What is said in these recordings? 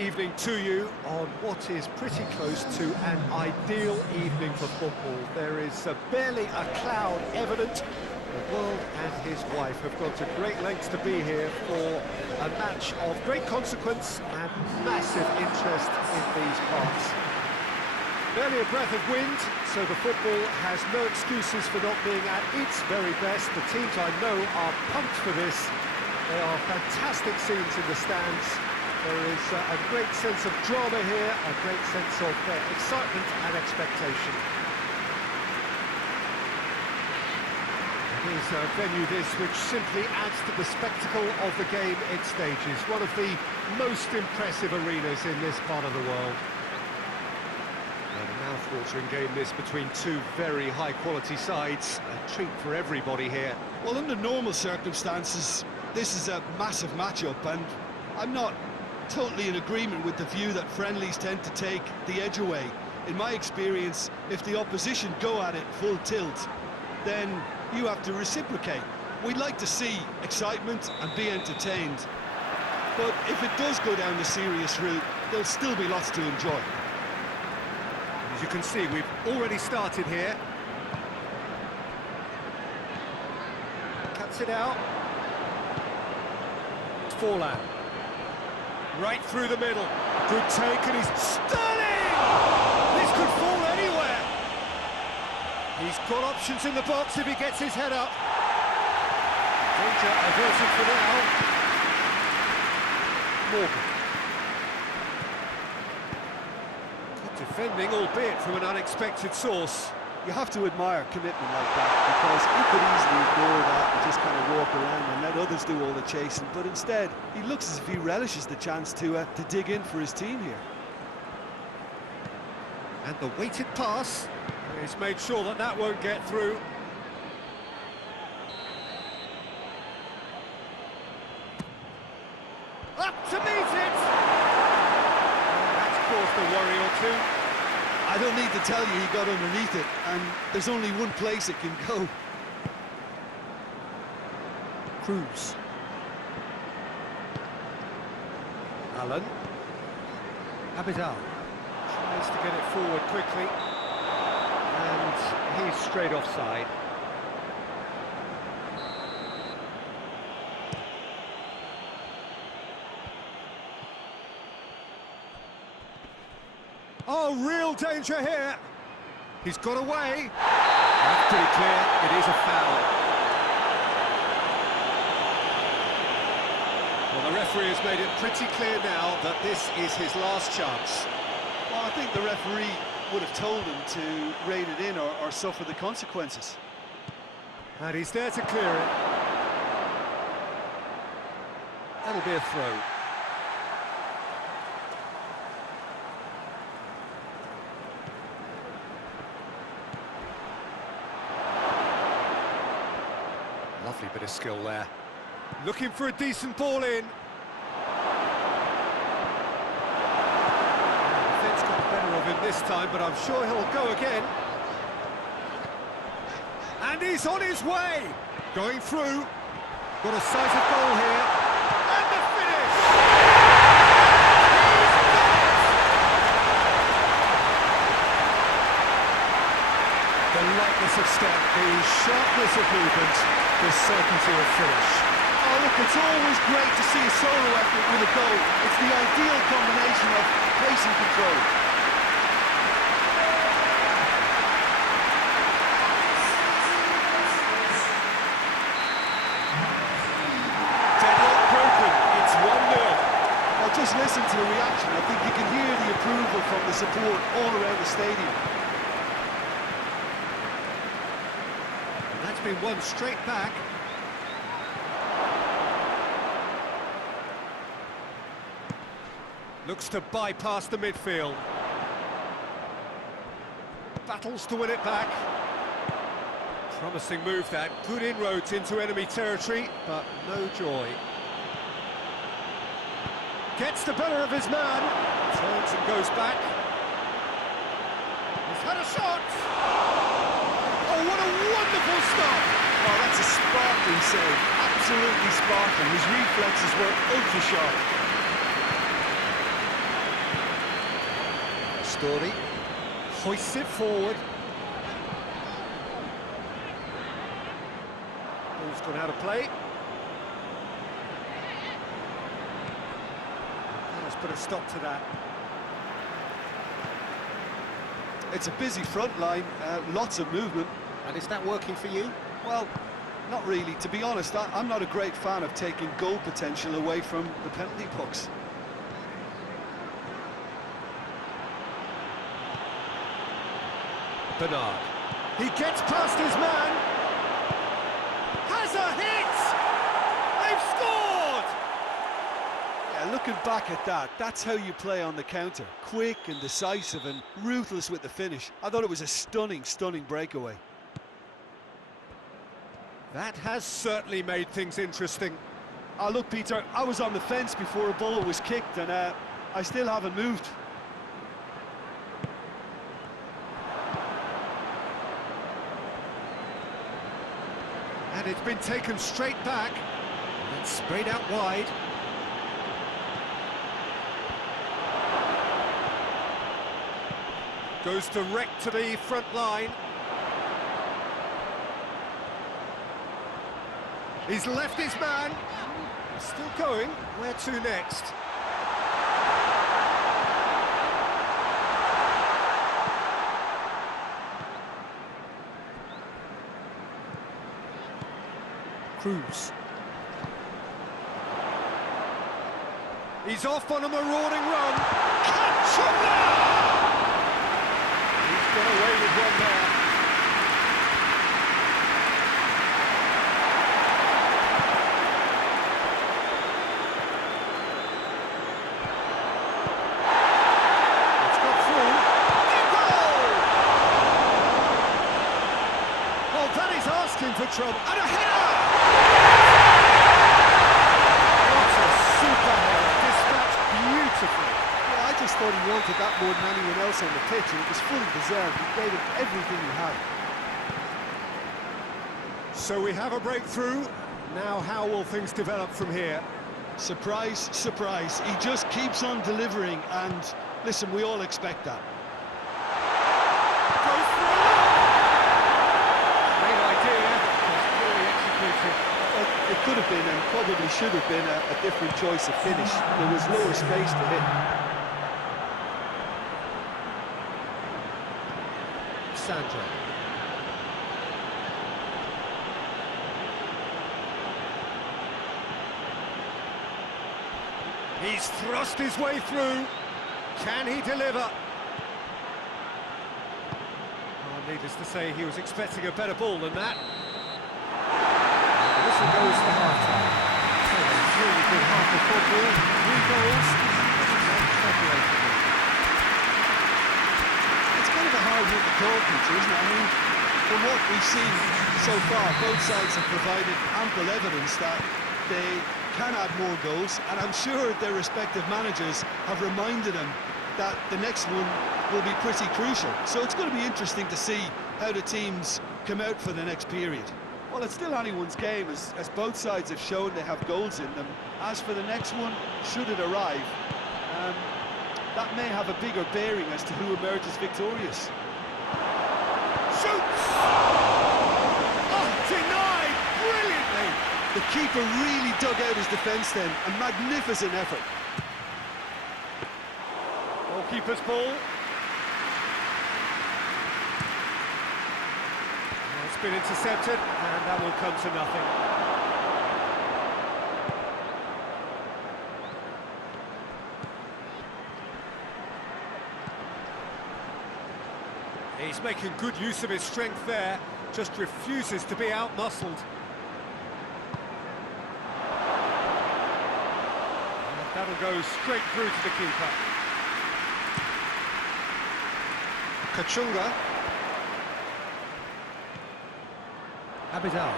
evening to you on what is pretty close to an ideal evening for football. There is barely a cloud evident. The world and his wife have gone to great lengths to be here for a match of great consequence and massive interest in these parts. Barely a breath of wind, so the football has no excuses for not being at its very best. The teams I know are pumped for this. There are fantastic scenes in the stands. There is a great sense of drama here, a great sense of excitement and expectation. It is a venue this which simply adds to the spectacle of the game it stages. One of the most impressive arenas in this part of the world. A mouth-watering game this between two very high-quality sides. A treat for everybody here. Well, under normal circumstances, this is a massive matchup, and I'm not totally in agreement with the view that friendlies tend to take the edge away. In my experience, if the opposition go at it full tilt, then you have to reciprocate. We'd like to see excitement and be entertained, but if it does go down the serious route, there'll still be lots to enjoy. As you can see, we've already started here. Cuts it out. It's Forlan. Right through the middle. Good take, and he's stunning! This could fall anywhere. He's got options in the box if he gets his head up. Danger averted for now. Morgan. Good defending, albeit from an unexpected source. You have to admire commitment like that, because he could easily ignore that and just kind of walk around and let others do all the chasing, but instead he looks as if he relishes the chance to dig in for his team here. And the weighted pass, he's made sure that that won't get through. Up to meet it! That's caused a worry or two. I don't need to tell you he got underneath it, and there's only one place it can go. Cruz. Allen. Abidal tries to get it forward quickly, and he's straight offside. Oh, real danger here. He's got away. That's pretty clear. It is a foul. Well, the referee has made it pretty clear now that this is his last chance. Well, I think the referee would have told him to rein it in or suffer the consequences. And he's there to clear it. That'll be a throw. Lovely bit of skill there. Looking for a decent ball in. The defence got better of him this time, but I'm sure he'll go again. And he's on his way. Going through. Got a decisive goal here. And the finish! The lightness of step, the sharpness of movement, the certainty of finish. Oh, look, it's always great to see a solo effort with a goal. It's the ideal combination of pace and control. Deadlock broken, it's 1-0. Well, just listen to the reaction. I think you can hear the approval from the support all around the stadium. That's been won straight back. Looks to bypass the midfield. Battles to win it back. Promising move that. Good inroads into enemy territory, but no joy. Gets the better of his man. Turns and goes back. He's had a shot. Oh, what a wonderful stop! Oh, that's a sparkling save. Absolutely sparkling. His reflexes were ultra sharp. story. Hoists it forward. Ball's gone out of play. Let's put a stop to that. It's a busy front line, lots of movement. And is that working for you? Well, not really. To be honest, I'm not a great fan of taking goal potential away from the penalty box. Bernard. He gets past his man. Has a hit! They've scored! Yeah, looking back at that, that's how you play on the counter. Quick and decisive and ruthless with the finish. I thought it was a stunning, stunning breakaway. That has certainly made things interesting. Oh, look, Peter, I was on the fence before a ball was kicked, and I still haven't moved. And it's been taken straight back. And it's sprayed out wide. Goes direct to the front line. He's left his man. Still going. Where to next? Cruz. He's off on a marauding run. Catch him now! He's got away with one there. It's got through. Goal! Well, that is asking for trouble. And a header! Yeah, I just thought he wanted that more than anyone else on the pitch, and it was fully deserved. He gave it everything he had. So we have a breakthrough. Now how will things develop from here? Surprise, surprise. He just keeps on delivering, and listen, we all expect that. Goes through! Great idea, just poorly executed. Well, it could have been, and probably should have been, a different choice of finish. There was lower space to hit. Sandra. He's thrust his way through. Can he deliver? Oh, needless to say, he was expecting a better ball than that. This one goes to half-time. Really good half of football. 3 goals. It's kind of a hard one to call, Peter, isn't it? I mean, from what we've seen so far, both sides have provided ample evidence that they can add more goals, and I'm sure their respective managers have reminded them that the next one will be pretty crucial. So it's going to be interesting to see how the teams come out for the next period. Well, it's still anyone's game, as both sides have shown they have goals in them. As for the next one, should it arrive, that may have a bigger bearing as to who emerges victorious. Shoots! Oh, denied brilliantly! The keeper really dug out his defence then, a magnificent effort. Goalkeeper's ball. It's been intercepted, and that will come to nothing. He's making good use of his strength there, just refuses to be out-muscled. That'll go straight through to the keeper. Kachunga. Abidal.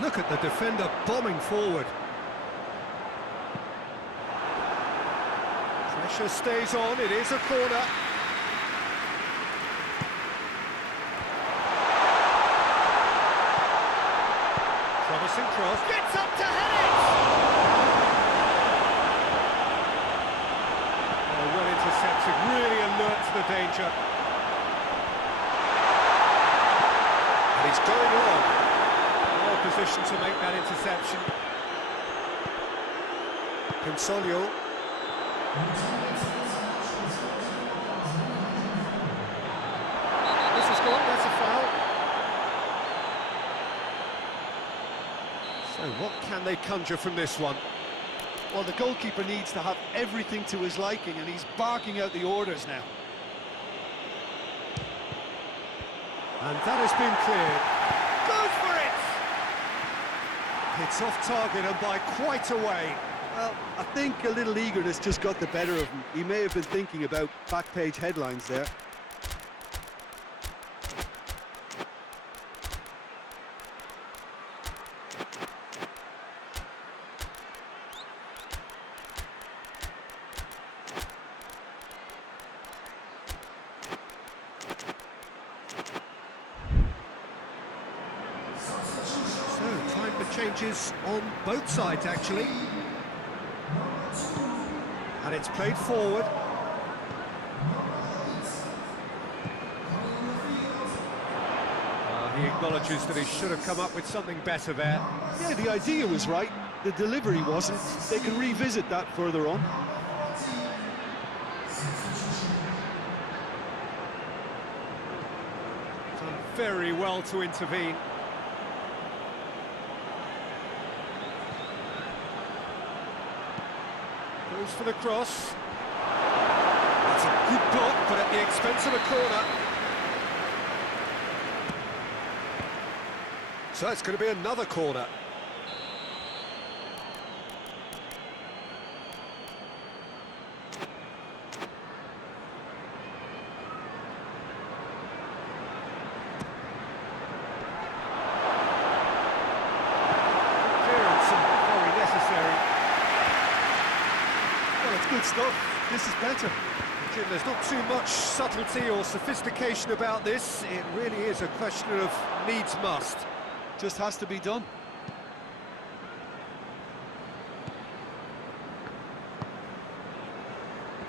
Look at the defender bombing forward. Pressure stays on, it is a corner. Promising cross, gets up to head it! Oh, well intercepted. intercepts it, really alert to the danger. And he's going long. Well positioned to make that interception. Consolio. This has gone, that's a foul. So what can they conjure from this one? Well, the goalkeeper needs to have everything to his liking, and he's barking out the orders now. And that has been cleared. Goes for it! It's off target and by quite a way. Well, I think a little eagerness just got the better of him. He may have been thinking about back-page headlines there. Time for changes on both sides, actually. And it's played forward. He acknowledges that he should have come up with something better there. Yeah, the idea was right, the delivery wasn't. They can revisit that further on. Done very well to intervene. Goes for the cross. That's a good block, but at the expense of a corner. So it's going to be another corner. Clearance and very necessary. Well, it's good stuff. This is better. Jim, there's not too much subtlety or sophistication about this. It really is a question of needs must. Just has to be done.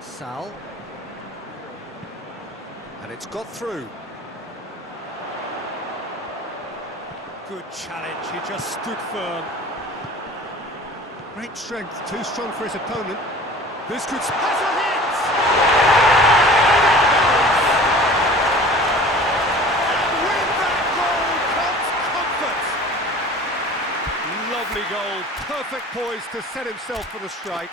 Sal. And it's got through. Good challenge, he just stood firm. Great strength, too strong for his opponent. This could... Has a hit! With that goal comes comfort. Lovely goal, perfect poise to set himself for the strike.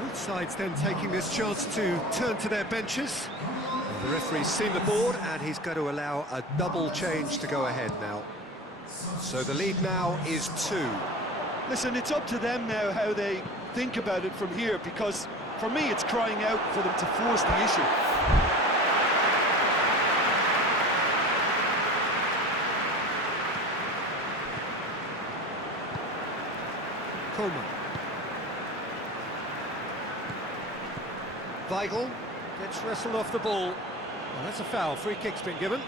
Both sides then taking this chance to turn to their benches. The referee's seen the board and he's going to allow a double change to go ahead now. So the lead now is 2. Listen, it's up to them now how they think about it from here, because for me it's crying out for them to force the issue. Coleman. Weigl gets wrestled off the ball. Well, that's a foul. Free kick's been given.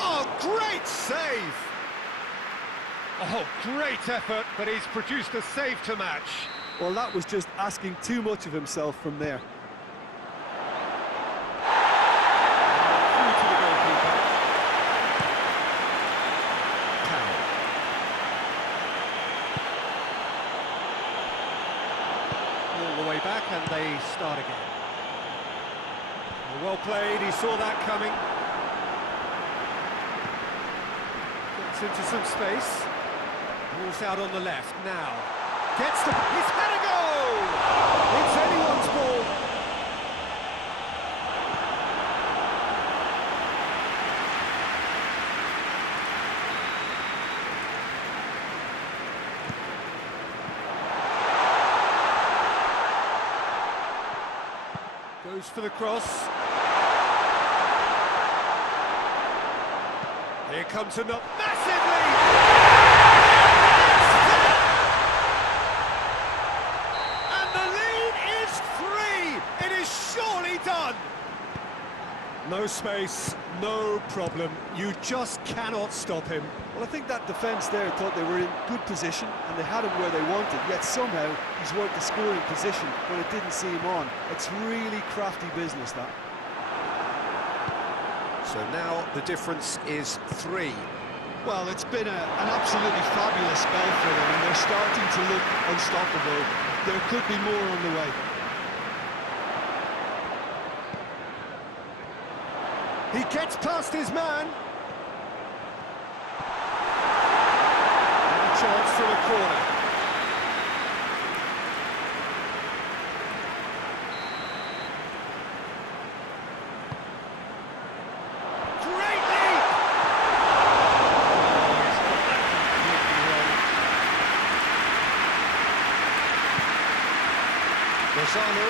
Oh, great save! Oh, great effort, but he's produced a save to match. Well, that was just asking too much of himself from there. Through to the goalkeeper. Cowell. All the way back and they start again. Well played, he saw that coming. Gets into some space. Ball's out on the left now. Gets the... He's had a goal! It's anyone's ball. Goes for the cross. Here comes another massive lead! And the lead is 3! It is surely done! No space, no problem. You just cannot stop him. Well, I think that defence there thought they were in good position and they had him where they wanted, yet somehow he's worked the scoring position when it didn't see him on. It's really crafty business, that. So now the difference is 3. Well, it's been an absolutely fabulous spell for them, and they're starting to look unstoppable. There could be more on the way. He gets past his man. And a chance for a corner. Great leap! Oh, he's got that completely wrong. Lozano.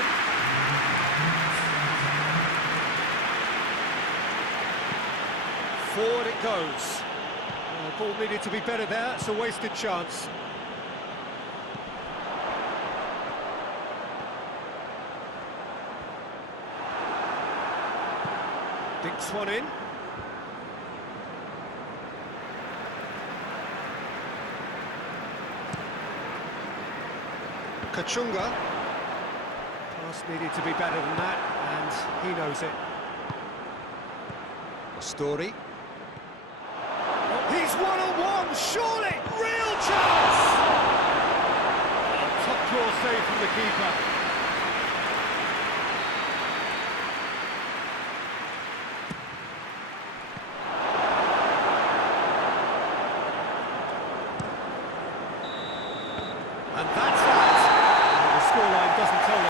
Forward it goes. Ball needed to be better there, it's a wasted chance. Dinks one in. Kachunga. Pass needed to be better than that, and he knows it. Story. He's one-on-one, surely! Real chance! Top draw save from the keeper. And that's